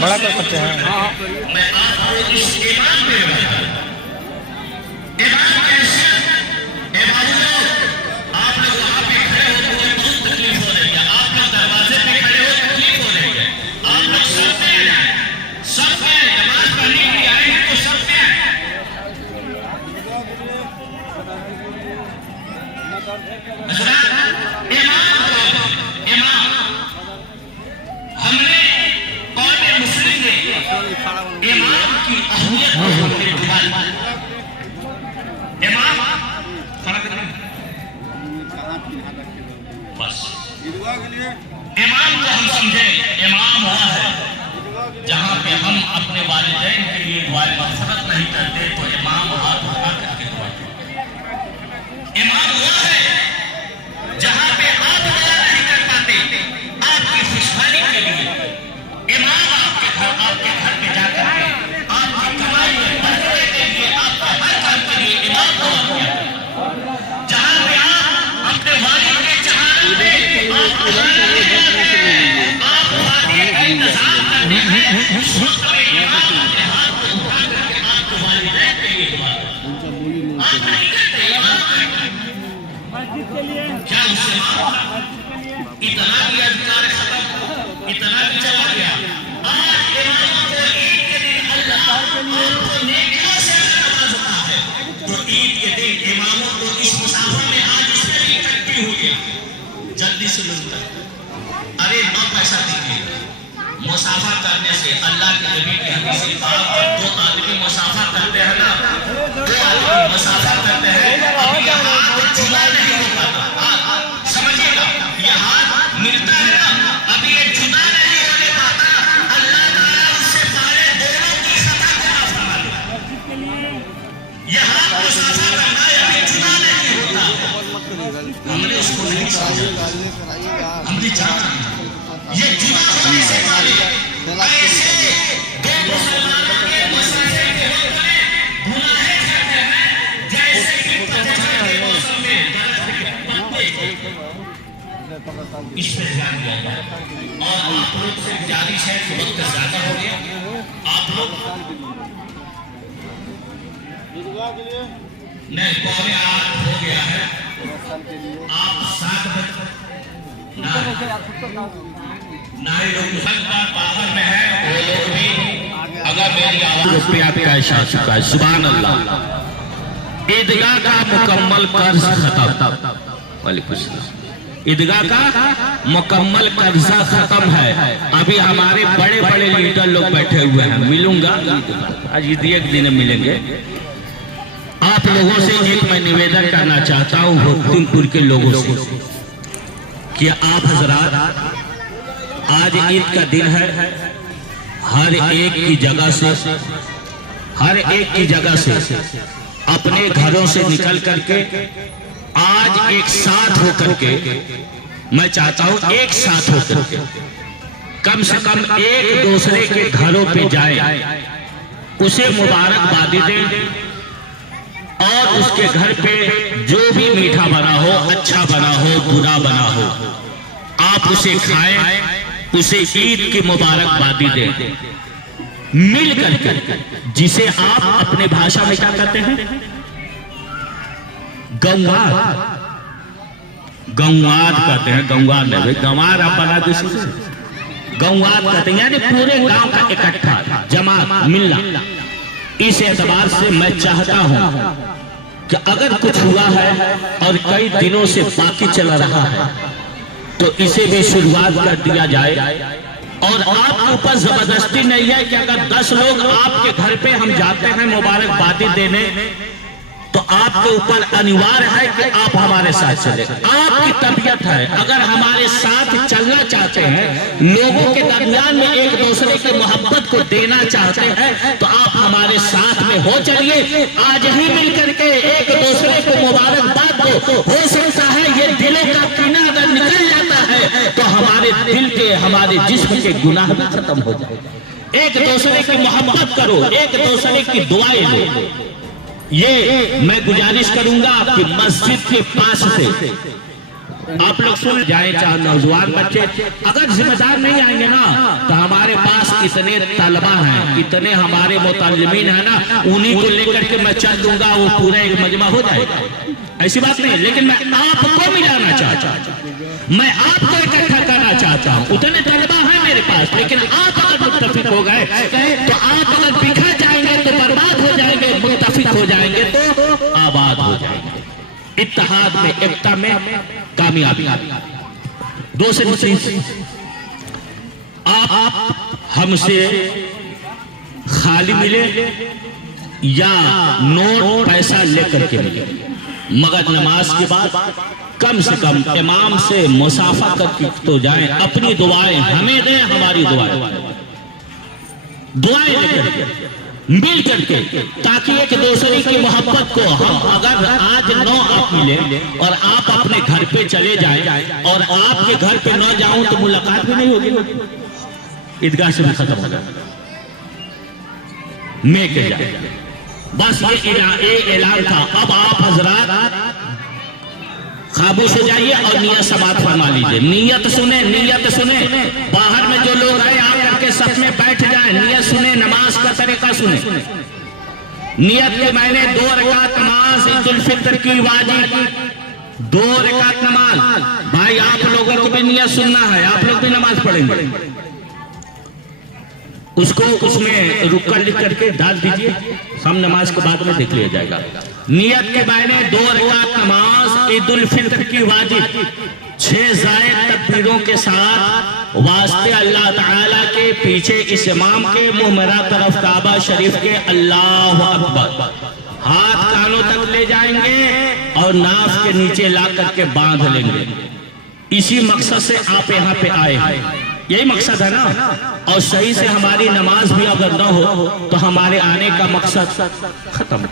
बड़ा कर सकते हैं। मैं आपको इस ईमान पे ईमान कैसे ईमान लोग आप लोग वहां पे खड़े हो मुझे बहुत तकलीफ हो रही है। आप लोग दरवाजे पे खड़े हो तकलीफ हो रही है। आप लोग सब में नमाज पढ़ने के लिए आए हैं तो सब में इमाम हमने कौन मुस्लिम ने इमाम की अहमियत को हमने बुझाई। इमाम बस इमाम को हम समझे इमाम हुआ है जहां पे हम अपने वालिदैन के लिए दुआ मग़फ़िरत नहीं करते तो इमाम हाथ उठा करके दुआ करते। इमाम हुआ है जहां पे आप दुआ नहीं कर पाते आपकी खुशहाली के लिए इमाम आपके घर पे जाकर के आपकी कमाई में बढ़ने के लिए आपका हर काम के लिए इमाम दुआ किया। जहां पे आप अपने वालिद के चहाने में आप वादे का इंतजार करते हैं उस वक्त में इमाम अपने हाथ को उठा करके आपके वालिदैन के लिए दुआ करते। आप नहीं करते इमाम क्या उससे इतना भी अधिकार खत्म इतना भी चला गया। आज इमामों को ईद के दिन अल्लाह आपको नेकियों से नवाजता है तो ईद के दिन इमामों को इस मुसाफा में आज इसमें भी इकट्ठी हो गया। जल्दी से मिलता अरे 9 पैसा दीजिए मुसाफा करने से अल्लाह के नबी की हदीस से कहा जब 2 आदमी मुसाफा करते हैं ना 2 आदमी मुसाफा करते हैं अब ये हाथ जुदा नहीं हो पाता। समझिएगा ये हाथ मिलता है ना अब ये जुदा नहीं होने पाता। अल्लाह ताला उससे पहले दोनों की खता को माफ फरमा दे। ये हाथ मुसाफा करना अभी जुदा नहीं होता। हमने उसको नहीं समझा हमने जाना ये जुदा होने से पहले ऐसे 2 मुसलमानों के मुसाफिर के वक्त में गुनाहें करते हैं जैसे कि पतझड़ के मौसम में बरस के पत्ते इस पर ध्यान दिया जाए। और आप लोग से गुजारिश है कि वक्त ज्यादा हो गया आप लोग नहीं 7:45 हो गया है आप 7 बजे नहीं लोग बाहर में है वो लोग भी अगर मेरी आवाज रुपया कैसा चुका है सुभान अल्लाह। ईदगाह का मुकम्मल कर्ज खत्म ईदगाह का मुकम्मल कर्जा खत्म है। अभी हमारे बड़े बड़े लीडर लोग बैठे हुए हैं मिलूंगा आज ईद एक दिन मिलेंगे। आप लोगों से एक मैं निवेदन करना चाहता हूँ भोजपुर के लोगों से कि आप हजरात आज ईद का दिन है हर एक की जगह से अपने घरों से निकल करके आज एक साथ होकर के मैं चाहता हूं एक साथ होकर के कम से कम एक दूसरे के घरों पे जाए उसे मुबारकबादी दें और उसके घर पे जो भी मीठा बना हो अच्छा बना हो बुरा बना हो आप उसे खाएं उसे ईद की मुबारकबादी दें मिल करके जिसे आप अपने भाषा में क्या कहते हैं गंवार कहते हैं। गंवार नहीं गंवार आप बना दे गंवार कहते हैं यानी पूरे गांव का इकट्ठा जमात मिलना। इस एतबार से मैं चाहता हूं कि अगर कुछ हुआ है और कई दिनों से बाकी चला रहा है तो इसे भी शुरुआत कर दिया जाए। और आपके ऊपर जबरदस्ती नहीं है कि अगर 10 लोग आपके घर पे हम जाते हैं मुबारकबादी देने तो आपके ऊपर अनिवार्य है कि आप हमारे साथ चले। आपकी तबीयत है अगर हमारे साथ चलना चाहते हैं लोगों के दरमियान में एक दूसरे की मोहब्बत को देना चाहते हैं तो आप हमारे साथ में हो चलिए। आज ही मिल करके एक दूसरे को मुबारकबाद दो। हो सकता है ये दिलों का कीना अगर निकल जाता है तो हमारे दिल के हमारे जिस्म के गुनाह भी खत्म हो जाए। एक दूसरे की मोहब्बत करो एक दूसरे की दुआएं लो। ये मैं गुजारिश करूंगा कि मस्जिद के पास से आप लोग सुन जाए चाहे नौजवान बच्चे अगर जिम्मेदार नहीं आएंगे ना तो हमारे पास इतने तलबा हैं, इतने हमारे मुतल्लिमीन हैं ना, उन्हीं को लेकर के मैं चल दूंगा, वो पूरा एक मजमा हो जाएगा। ऐसी बात नहीं, लेकिन मैं आपको मिलाना चाहता हूं, मैं आपको इकट्ठा करना चाहता हूं। उतने तलबा हैं मेरे पास, लेकिन आप अगर मुत्तफिक हो गए तो आप अगर बिखर जाएंगे तो बर्बाद हो जाएंगे, मुत्तफिक हो जाएंगे तो आबाद हो जाएंगे। इत्तेहाद में, एकता में कामयाबी। दूसरी चीज, आप हमसे खाली मिले या नोट पैसा लेकर के मिले, मगर नमाज के बाद कम से कम इमाम से मुसाफा करके तो जाएं, अपनी दुआएं हमें दें, हमारी दुआएं लेकर मिल करके, ताकि एक दूसरे की मोहब्बत को हम, अगर आज 9 आप मिले और आप अपने घर पे चले जाएं और आपके घर पे न जाऊं तो मुलाकात भी नहीं होगी, ईदगाह से भी खत्म हो जाएगा, मैं के जाए। बस ये ऐलान था। अब आप हजरात खामोश हो जाइए और नियत समात फरमा लीजिए। नियत सुने, नियत सुने। बाहर में जो लोग आए आकर के सफ में बैठ जाए, नियत सुने, नमाज का तरीका सुने। नियत के मैंने 2 रकात नमाज ईद उल फितर की वाजिब, 2 रकात नमाज। भाई आप लोगों को भी नियत सुनना है, आप लोग भी नमाज पढ़ेंगे, उसको उसमें रुक कर लिख करके डाल दीजिए, हम नमाज के बाद में देख लिया जाएगा। नियत के मायने 2 रकात नमाज ईद उल फितर की वाजिब, 6 जायद तकबीरों के साथ वास्ते अल्लाह ताला के पीछे इस इमाम के मुंह मेरा तरफ काबा शरीफ के अल्लाह अकबर, हाथ कानों तक ले जाएंगे और नाफ के नीचे ला करके बांध लेंगे। इसी मकसद से आप यहाँ पे आए हैं, यही मकसद है ना। और सही से हमारी नमाज भी अगर न हो तो हमारे आने का मकसद खत्म।